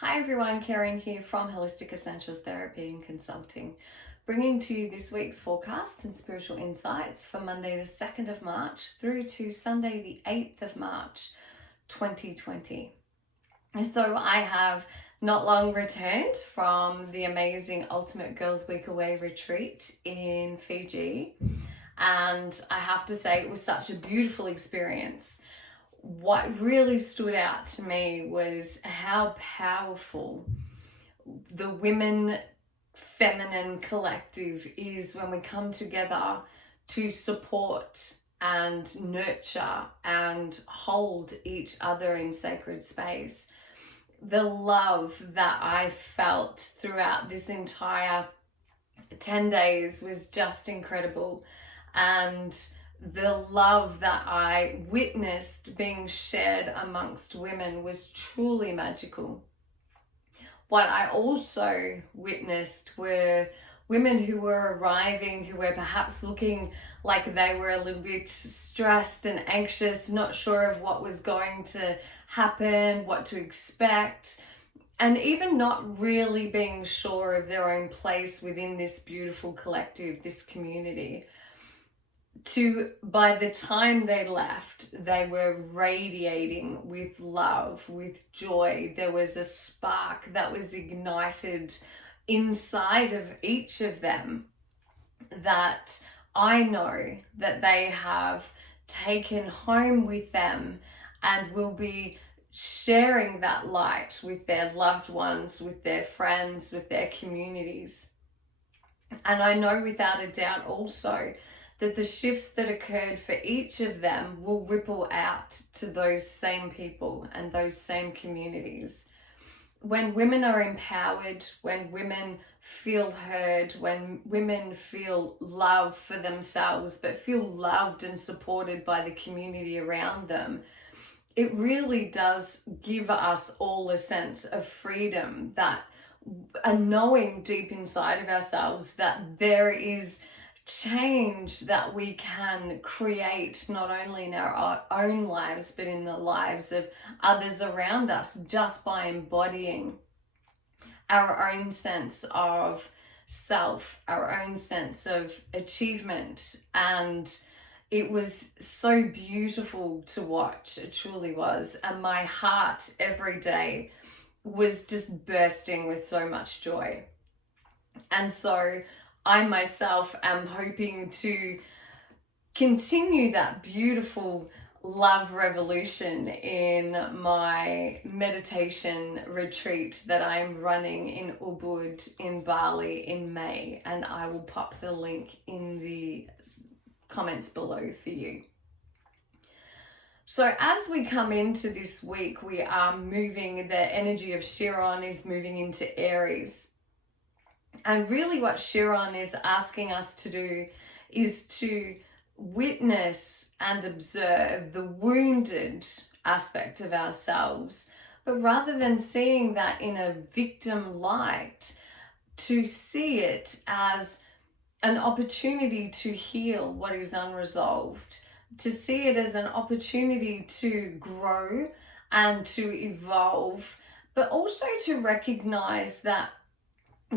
Hi everyone, Karen here from Holistic Essentials Therapy and Consulting, bringing to you this week's forecast and spiritual insights for Monday the 2nd of March through to Sunday the 8th of March 2020. So I have not long returned from the amazing Ultimate Girls Week Away retreat in Fiji, and I have to say it was such a beautiful experience. What really stood out to me was how powerful the women feminine collective is when we come together to support and nurture and hold each other in sacred space. The love that I felt throughout this entire 10 days was just incredible, and the love that I witnessed being shared amongst women was truly magical. What I also witnessed were women who were arriving, who were perhaps looking like they were a little bit stressed and anxious, not sure of what was going to happen, what to expect, and even not really being sure of their own place within this beautiful collective, this community. By the time they left, they were radiating with love, with joy. There was a spark that was ignited inside of each of them that I know that they have taken home with them and will be sharing that light with their loved ones, with their friends, with their communities. And I know without a doubt also that the shifts that occurred for each of them will ripple out to those same people and those same communities. When women are empowered, when women feel heard, when women feel love for themselves, but feel loved and supported by the community around them, it really does give us all a sense of freedom, that a knowing deep inside of ourselves that there is change that we can create, not only in our own lives but in the lives of others around us, just by embodying our own sense of self, our own sense of achievement. And it was so beautiful to watch, it truly was, and my heart every day was just bursting with so much joy. And so I myself am hoping to continue that beautiful love revolution in my meditation retreat that I'm running in Ubud in Bali in May, and I will pop the link in the comments below for you. So as we come into this week, we are moving, the energy of Chiron is moving into Aries. And really what Chiron is asking us to do is to witness and observe the wounded aspect of ourselves, but rather than seeing that in a victim light, to see it as an opportunity to heal what is unresolved, to see it as an opportunity to grow and to evolve, but also to recognize that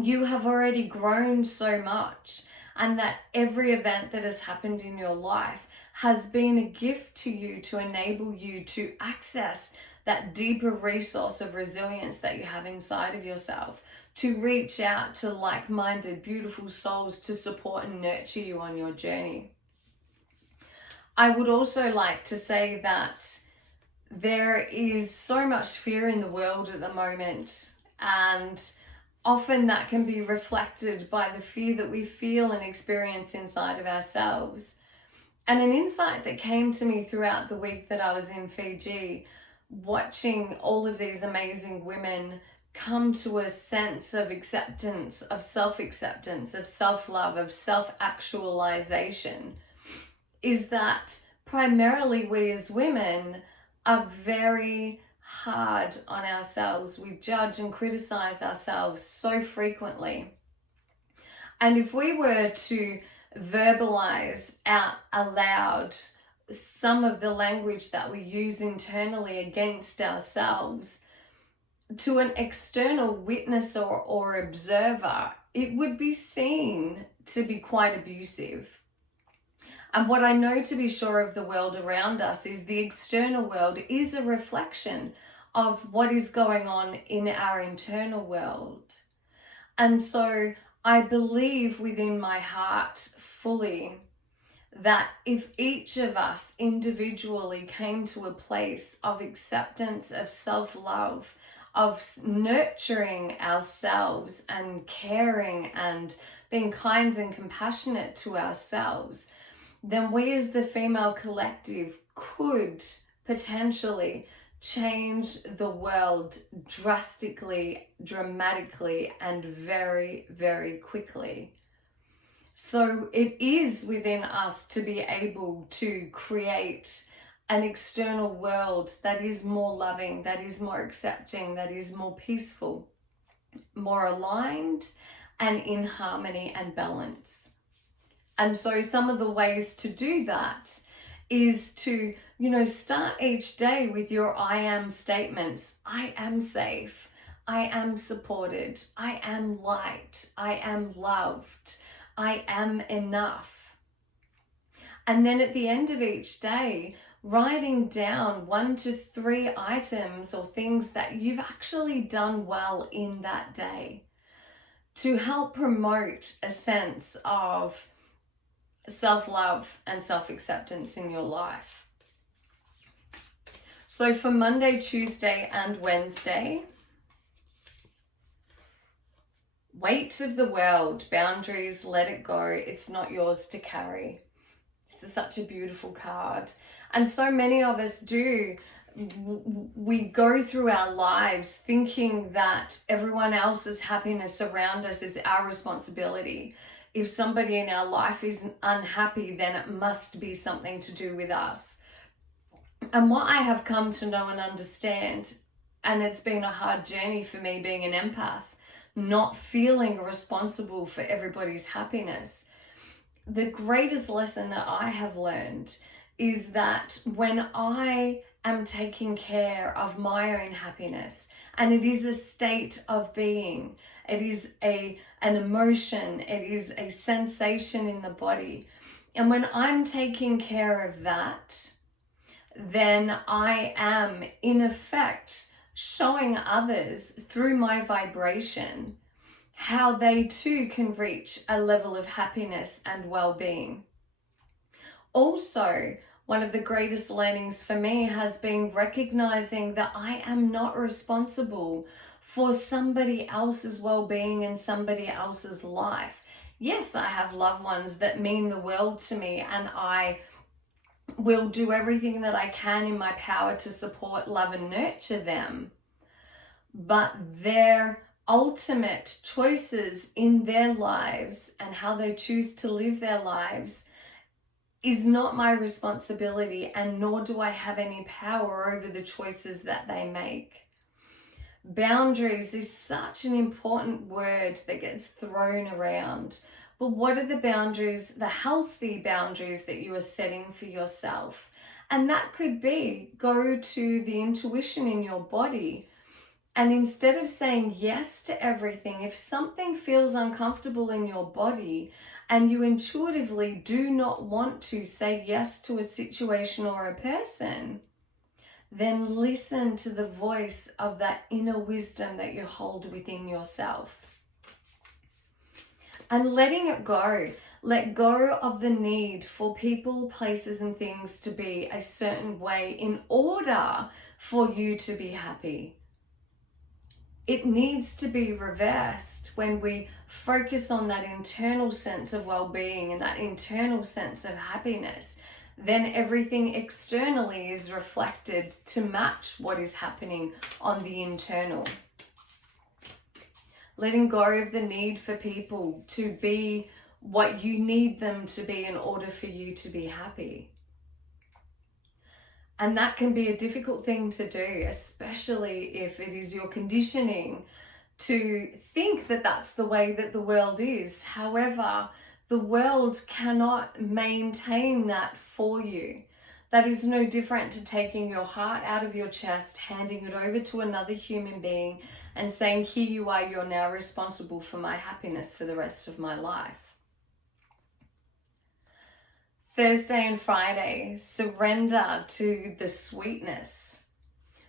you have already grown so much, and that every event that has happened in your life has been a gift to you to enable you to access that deeper resource of resilience that you have inside of yourself, to reach out to like-minded, beautiful souls to support and nurture you on your journey. I would also like to say that there is so much fear in the world at the moment, and often that can be reflected by the fear that we feel and experience inside of ourselves. And an insight that came to me throughout the week that I was in Fiji, watching all of these amazing women come to a sense of acceptance, of self-acceptance, of self-love, of self-actualization, is that primarily we as women are very hard on ourselves. We judge and criticize ourselves so frequently. And if we were to verbalize out aloud some of the language that we use internally against ourselves, to an external witness or observer, it would be seen to be quite abusive. And what I know to be sure of the world around us is the external world is a reflection of what is going on in our internal world. And so I believe within my heart fully that if each of us individually came to a place of acceptance, of self-love, of nurturing ourselves and caring and being kind and compassionate to ourselves, then we as the female collective could potentially change the world drastically, dramatically, and very, very quickly. So it is within us to be able to create an external world that is more loving, that is more accepting, that is more peaceful, more aligned, and in harmony and balance. And so some of the ways to do that is to, start each day with your I am statements. I am safe. I am supported. I am light. I am loved. I am enough. And then at the end of each day, writing down 1 to 3 items or things that you've actually done well in that day to help promote a sense of self-love and self-acceptance in your life. So for Monday, Tuesday, and Wednesday, weight of the world, boundaries, let it go. It's not yours to carry. This is such a beautiful card. And so many of us do. We go through our lives thinking that everyone else's happiness around us is our responsibility. If somebody in our life is unhappy, then it must be something to do with us. And what I have come to know and understand, and it's been a hard journey for me being an empath, not feeling responsible for everybody's happiness. The greatest lesson that I have learned is that when I am taking care of my own happiness, and it is a state of being, it is an emotion, it is a sensation in the body. And when I'm taking care of that, then I am in effect showing others through my vibration how they too can reach a level of happiness and well-being. Also, one of the greatest learnings for me has been recognizing that I am not responsible for somebody else's well-being and somebody else's life. Yes, I have loved ones that mean the world to me, and I will do everything that I can in my power to support, love, and nurture them. But their ultimate choices in their lives and how they choose to live their lives is not my responsibility, and nor do I have any power over the choices that they make. Boundaries is such an important word that gets thrown around. But what are the boundaries, the healthy boundaries that you are setting for yourself? And that could be go to the intuition in your body. And instead of saying yes to everything, if something feels uncomfortable in your body and you intuitively do not want to say yes to a situation or a person, then listen to the voice of that inner wisdom that you hold within yourself. And letting it go. Let go of the need for people, places, and things to be a certain way in order for you to be happy. It needs to be reversed when we focus on that internal sense of well-being and that internal sense of happiness. Then everything externally is reflected to match what is happening on the internal. Letting go of the need for people to be what you need them to be in order for you to be happy. And that can be a difficult thing to do, especially if it is your conditioning to think that that's the way that the world is. However, the world cannot maintain that for you. That is no different to taking your heart out of your chest, handing it over to another human being and saying, here you are, you're now responsible for my happiness for the rest of my life. Thursday and Friday, surrender to the sweetness.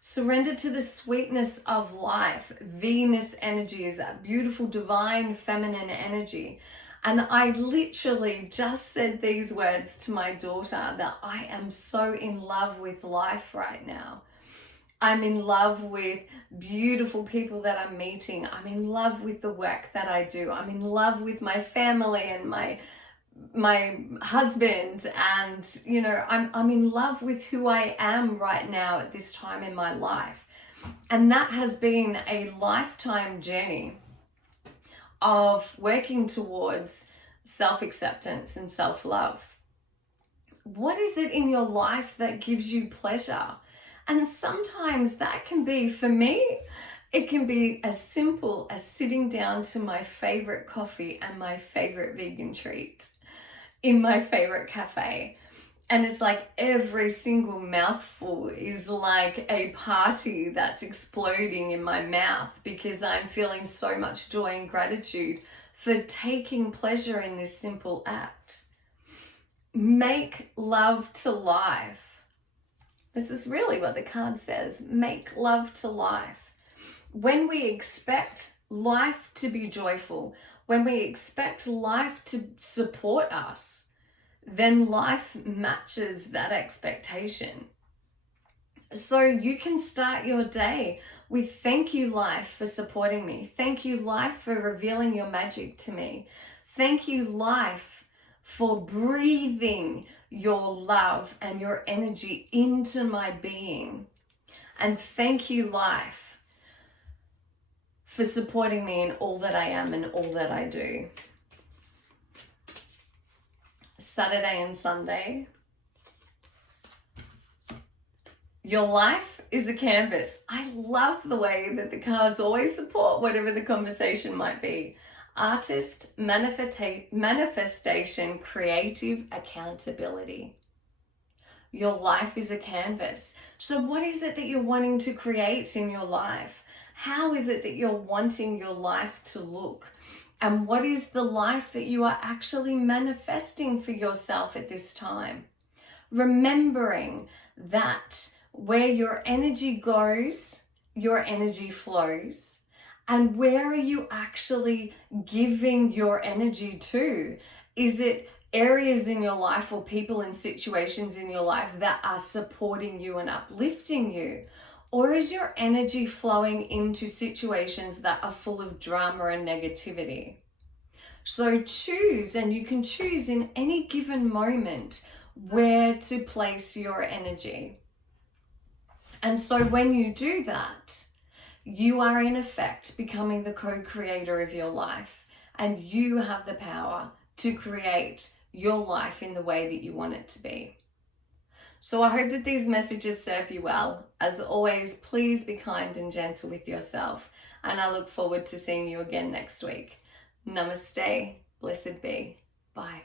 Surrender to the sweetness of life. Venus energy is that beautiful, divine, feminine energy. And I literally just said these words to my daughter, that I am so in love with life right now. I'm in love with beautiful people that I'm meeting. I'm in love with the work that I do. I'm in love with my family and my husband, and you know, I'm in love with who I am right now at this time in my life. And that has been a lifetime journey of working towards self-acceptance and self-love. What is it in your life that gives you pleasure? And sometimes that can be, for me, it can be as simple as sitting down to my favorite coffee and my favorite vegan treat in my favorite cafe. And it's like every single mouthful is like a party that's exploding in my mouth, because I'm feeling so much joy and gratitude for taking pleasure in this simple act. Make love to life. This is really what the card says. Make love to life. When we expect life to be joyful, when we expect life to support us, then life matches that expectation. So you can start your day with, thank you, life, for supporting me. Thank you, life, for revealing your magic to me. Thank you, life, for breathing your love and your energy into my being. And thank you, life, for supporting me in all that I am and all that I do. Saturday and Sunday. Your life is a canvas. I love the way that the cards always support whatever the conversation might be. Artist, manifestation, creative, accountability. Your life is a canvas. So what is it that you're wanting to create in your life? How is it that you're wanting your life to look? And what is the life that you are actually manifesting for yourself at this time? Remembering that where your energy goes, your energy flows. And where are you actually giving your energy to? Is it areas in your life or people and situations in your life that are supporting you and uplifting you? Or is your energy flowing into situations that are full of drama and negativity? So choose, and you can choose in any given moment where to place your energy. And so when you do that, you are in effect becoming the co-creator of your life, and you have the power to create your life in the way that you want it to be. So I hope that these messages serve you well. As always, please be kind and gentle with yourself, and I look forward to seeing you again next week. Namaste, blessed be. Bye.